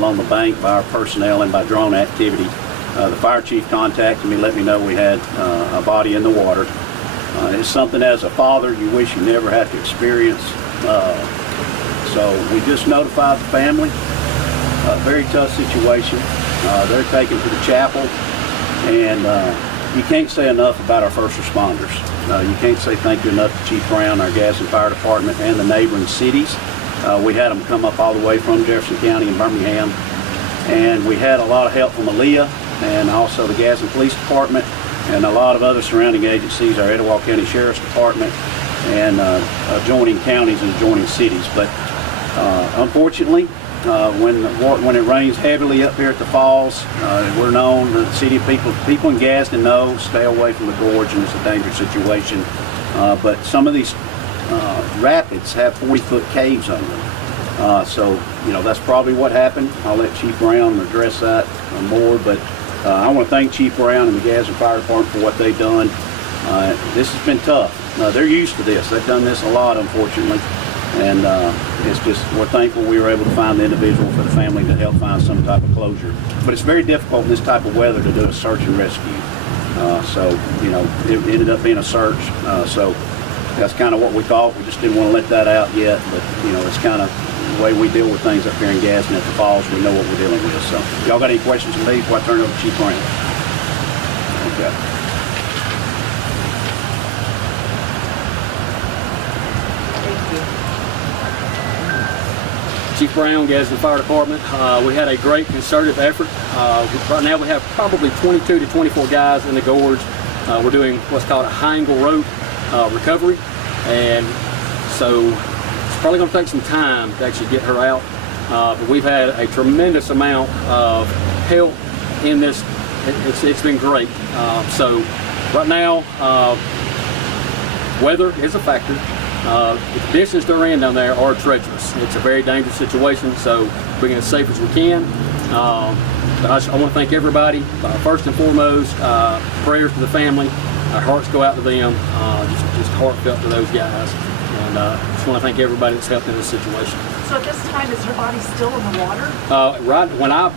along the bank by our personnel and by drone activity. The fire chief contacted me, let me know we had a body in the water. It's something as a father you wish you never had to experience. So we just notified the family. Very tough situation. They're taken to the chapel, and you can't say enough about our first responders. You can't say thank you enough to Chief Brown, our gas and fire department, and the neighboring cities. We had them come up all the way from Jefferson County and Birmingham, and we had a lot of help from Aaliyah and also the gas and police department and a lot of other surrounding agencies, our Etowah County Sheriff's Department, and adjoining counties and adjoining cities. But unfortunately, when it rains heavily up here at the falls, we're known, the city people in Gadsden know, stay away from the gorge, and it's a dangerous situation. But some of these rapids have 40-foot caves under them. So, that's probably what happened. I'll let Chief Brown address that more, but I want to thank Chief Brown and the Gadsden Fire Department for what they've done. This has been tough. They're used to this. They've done this a lot, unfortunately. And it's just, we're thankful we were able to find the individual for the family to help find some type of closure. But it's very difficult in this type of weather to do a search and rescue. So, it ended up being a search. So that's kind of what we thought. We just didn't want to let that out yet. But, it's kind of the way we deal with things up here in Gadsden at the falls. We know what we're dealing with. So y'all got any questions for me before I turn it over to Chief Brown? Okay. Chief Brown, Gadsden Fire Department. We had a great concerted effort. Right now we have probably 22 to 24 guys in the gorge. We're doing what's called a high angle rope recovery, and so it's probably going to take some time to actually get her out. But we've had a tremendous amount of help in this. It's been great. So right now, weather is a factor. The conditions they're in down there are treacherous. It's a very dangerous situation, so bring it as safe as we can. But I want to thank everybody. First and foremost, prayers to the family. Our hearts go out to them. Just heartfelt to those guys. And just want to thank everybody that's helped in this situation. So at this time, is her body still in the water? Right when I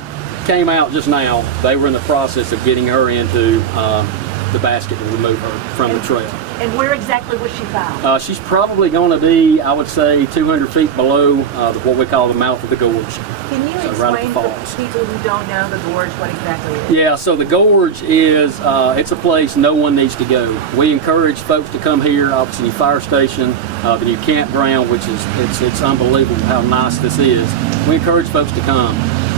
came out just now, they were in the process of getting her into the basket to remove her from the trail. And where exactly was she found? She's probably going to be, I would say, 200 feet below what we call the mouth of the gorge. Can you explain for people who don't know the gorge what exactly it is? Yeah, so the gorge is, it's a place no one needs to go. We encourage folks to come here, obviously fire station, the new campground, which is, it's unbelievable how nice this is. We encourage folks to come.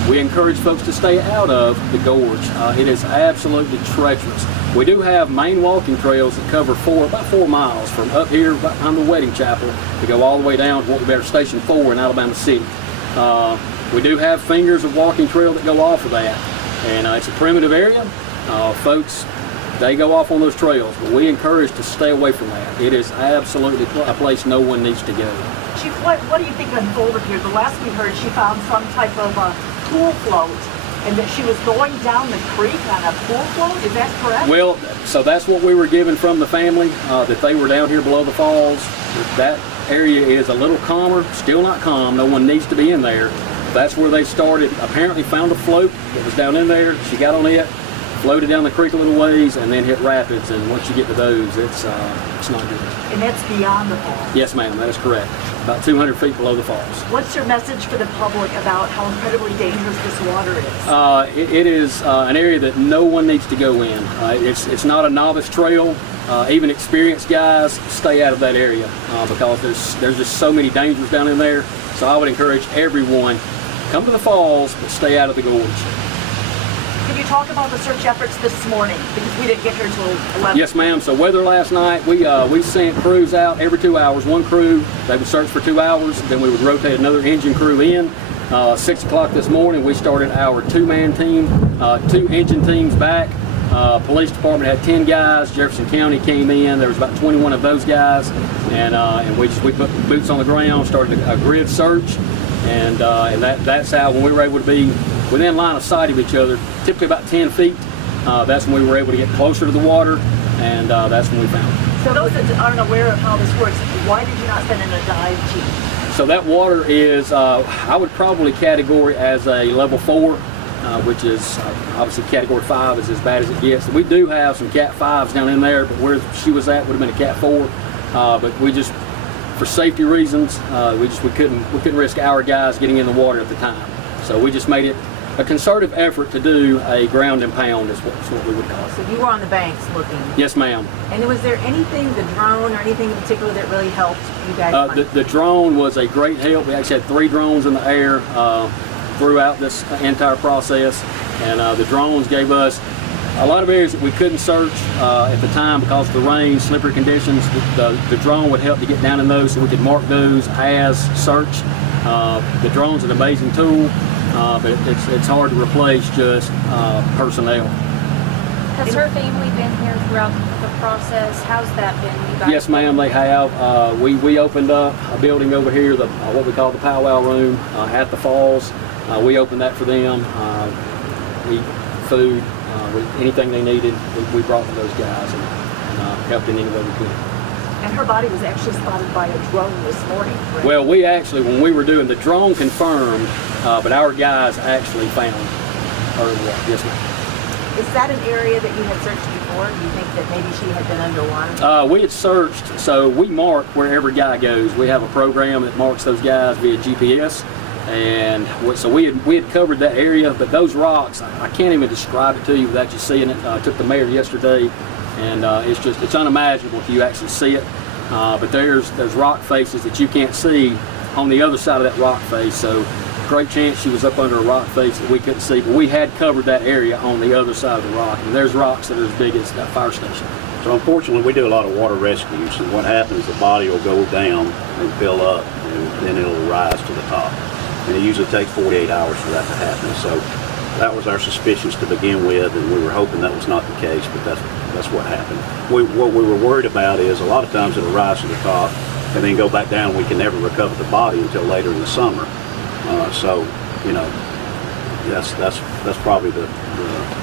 We encourage folks to stay out of the gorge. It is absolutely treacherous. We do have main walking trails that cover about 4 miles from up here behind the wedding chapel to go all the way down to what we better Station 4 in Alabama City. We do have fingers of walking trail that go off of that, and it's a primitive area. Folks, they go off on those trails, but we encourage to stay away from that. It is absolutely a place no one needs to go. Chief, what do you think unfolded here? The last we heard, she found some type of pool float, and that she was going down the creek on a pool float. Is that correct? Well, so that's what we were given from the family, that they were down here below the falls. That area is a little calmer, still not calm. No one needs to be in there. That's where they started. Apparently found a float that was down in there. She got on it, floated down the creek a little ways, and then hit rapids. And once you get to those, it's not good. And that's beyond the falls? Yes, ma'am, that is correct. About 200 feet below the falls. What's your message for the public about how incredibly dangerous this water is? It is an area that no one needs to go in. It's not a novice trail. Even experienced guys stay out of that area because there's just so many dangers down in there. So I would encourage everyone, come to the falls, but stay out of the gorge. Can you talk about the search efforts this morning? Because we didn't get here until 11. Yes, ma'am. So weather last night, we sent crews out every 2 hours. One crew, they would search for 2 hours. Then we would rotate another engine crew in. 6 o'clock this morning, we started our 2-man team, 2 engine teams back. Police department had 10 guys. Jefferson County came in. There was about 21 of those guys, and we put boots on the ground, started a grid search, and that's how, when we were able to be within line of sight of each other, typically about 10 feet. That's when we were able to get closer to the water, and that's when we found it. So those that aren't aware of how this works, why did you not send in a dive team? So that water is, I would probably category as a level 4, which is obviously category 5 is as bad as it gets. We do have some cat 5s down in there, but where she was at would have been a cat 4. But we just, for safety reasons, we couldn't risk our guys getting in the water at the time. So we just made it a concerted effort to do a ground and pound is what we would call it. So you were on the banks looking? Yes, ma'am. And was there anything, the drone or anything in particular that really helped you guys? The drone was a great help. We actually had 3 drones in the air throughout this entire process, and the drones gave us a lot of areas that we couldn't search at the time because of the rain, slippery conditions. The drone would help to get down in those so we could mark those as search. The drone's an amazing tool, but it's hard to replace just personnel. Has her family been here throughout the process? How's that been? You guys? Yes, ma'am, they have. We opened up a building over here, what we call the powwow room at the falls. We opened that for them. Food, anything they needed, we brought to those guys and helped in any way we could. And her body was actually spotted by a drone this morning, correct? Well, we actually, when we were doing the drone confirmed, but our guys actually found her. Yes, ma'am. Is that an area that you had searched before? Do you think that maybe she had been underwater? We had searched, so we mark where every guy goes. We have a program that marks those guys via GPS, and so we had covered that area. But those rocks, I can't even describe it to you without you seeing it. I took the mayor yesterday, and it's unimaginable if you actually see it. But there's rock faces that you can't see on the other side of that rock face. So great chance she was up under a rock face that we couldn't see, but we had covered that area on the other side of the rock, and there's rocks that are as big as that fire station. So unfortunately, we do a lot of water rescues, and what happens, the body will go down and fill up, and then it'll rise to the top. And it usually takes 48 hours for that to happen. So that was our suspicions to begin with, and we were hoping that was not the case, but that's what happened. What we were worried about is a lot of times it'll rise to the top and then go back down. We can never recover the body until later in the summer. So, you know, that's probably the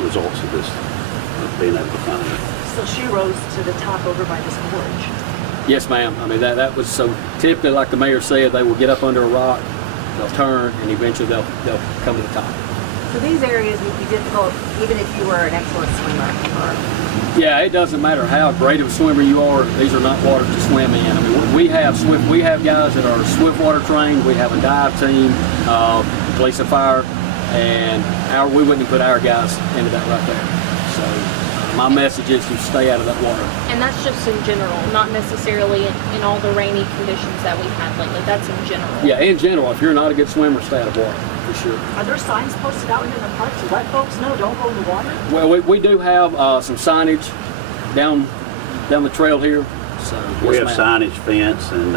results of this, of being able to find her. So she rose to the top over by this gorge. Yes, ma'am. I mean, that was so typically, like the mayor said, they will get up under a rock, they'll turn, and eventually they'll come to the top. So these areas would be difficult even if you were an excellent swimmer. Yeah, it doesn't matter how great of a swimmer you are. These are not waters to swim in. I mean, we have guys that are swift water trained. We have a dive team, police and fire, and we wouldn't put our guys into that right there. So my message is to stay out of that water. And that's just in general, not necessarily in all the rainy conditions that we've had lately. That's in general. Yeah, in general, if you're not a good swimmer, stay out of water, for sure. Are there signs posted out in the park to let folks know don't go in the water? Well, we do have some signage down the trail here. So We have signage, fence, and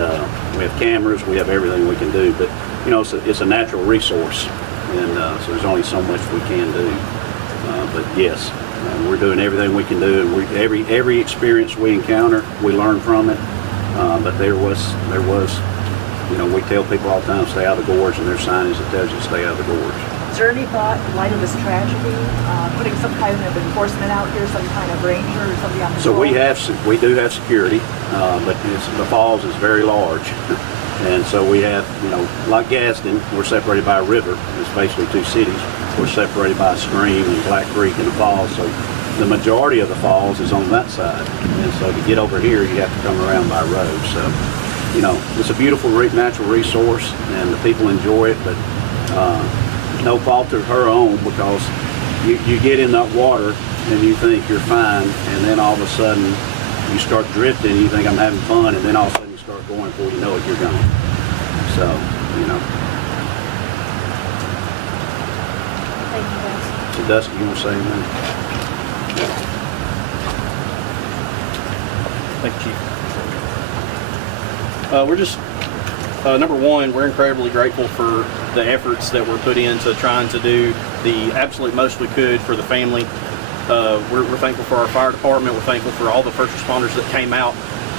we have cameras. We have everything we can do. But you know, it's a natural resource, and so there's only so much we can do. But yes, we're doing everything we can do, and every experience we encounter, we learn from it. But there was, you know, we tell people all the time, stay out of the gorge, and there's signage that tells you to stay out of the gorge. Is there any thought, in light of this tragedy, putting some kind of enforcement out here, some kind of ranger or somebody on the So we do have security, but the falls is very large. And so we have, you know, like Gadsden, we're separated by a river. It's basically 2 cities. We're separated by a stream and Black Creek and the falls. So the majority of the falls is on that side. And so to get over here, you have to come around by road. So, you know, it's a beautiful natural resource, and the people enjoy it, but no fault of her own, because you get in that water and you think you're fine, and then all of a sudden you start drifting and you think I'm having fun, and then all of a sudden you start going, before you know it, you're gone. So, you know. Thank you, guys. So Dusty, you want to say anything? Thank you, Chief. We're just, number one, we're incredibly grateful for the efforts that were put into trying to do the absolute most we could for the family. We're thankful for our fire department. We're thankful for all the first responders that came out.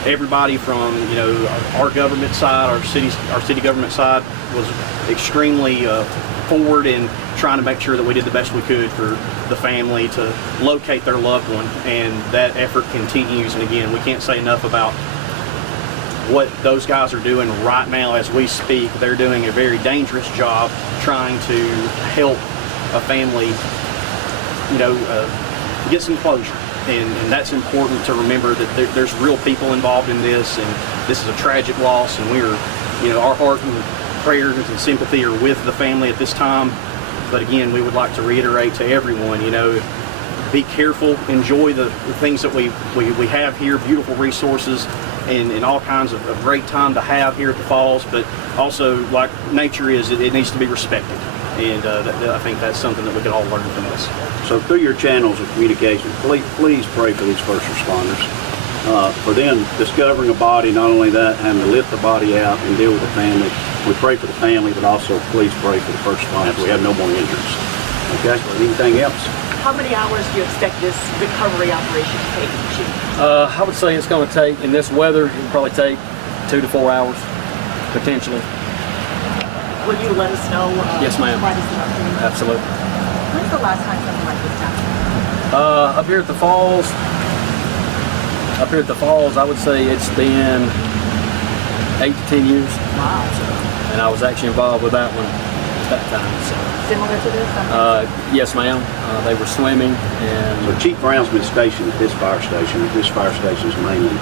Everybody from, you know, our government side, our city government side was extremely forward in trying to make sure that we did the best we could for the family to locate their loved one, and that effort continues. And again, we can't say enough about what those guys are doing right now as we speak. They're doing a very dangerous job trying to help a family, get some closure. And that's important to remember that there's real people involved in this, and this is a tragic loss, and our heart and prayers and sympathy are with the family at this time. But again, we would like to reiterate to everyone, be careful, enjoy the things that we have here, beautiful resources, and all kinds of great time to have here at the falls, but also, like nature is, it needs to be respected. And I think that's something that we can all learn from this. So through your channels of communication, please pray for these first responders. For them discovering a body, not only that, having to lift the body out and deal with the family. We pray for the family, but also please pray for the first responders. We have no more injuries. Okay, anything else? How many hours do you expect this recovery operation to take, Chief? I would say it's going to take, in this weather, it'll probably take 2 to 4 hours, potentially. Will you let us know? Yes, ma'am. Provide us an update? Absolutely. When's the last time something like this happened? Up here at the falls, I would say it's been 8 to 10 years. Wow. And I was actually involved with that one at that time. So. Similar to this? Yes, ma'am. They were swimming, and So Chief Brown's been stationed at this fire station. This fire station is mainly.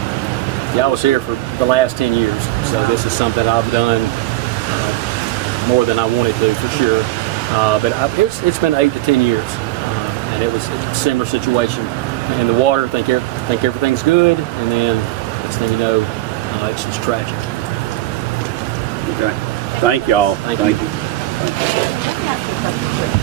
yeah, I was here for the last 10 years. So this is something I've done more than I wanted to, for sure. But it's been 8 to 10 years, and it was a similar situation. In the water, think everything's good, and then next thing you know, it's just tragic. Okay. Thank y'all. Thank you. you. Let me ask you a question, Chief.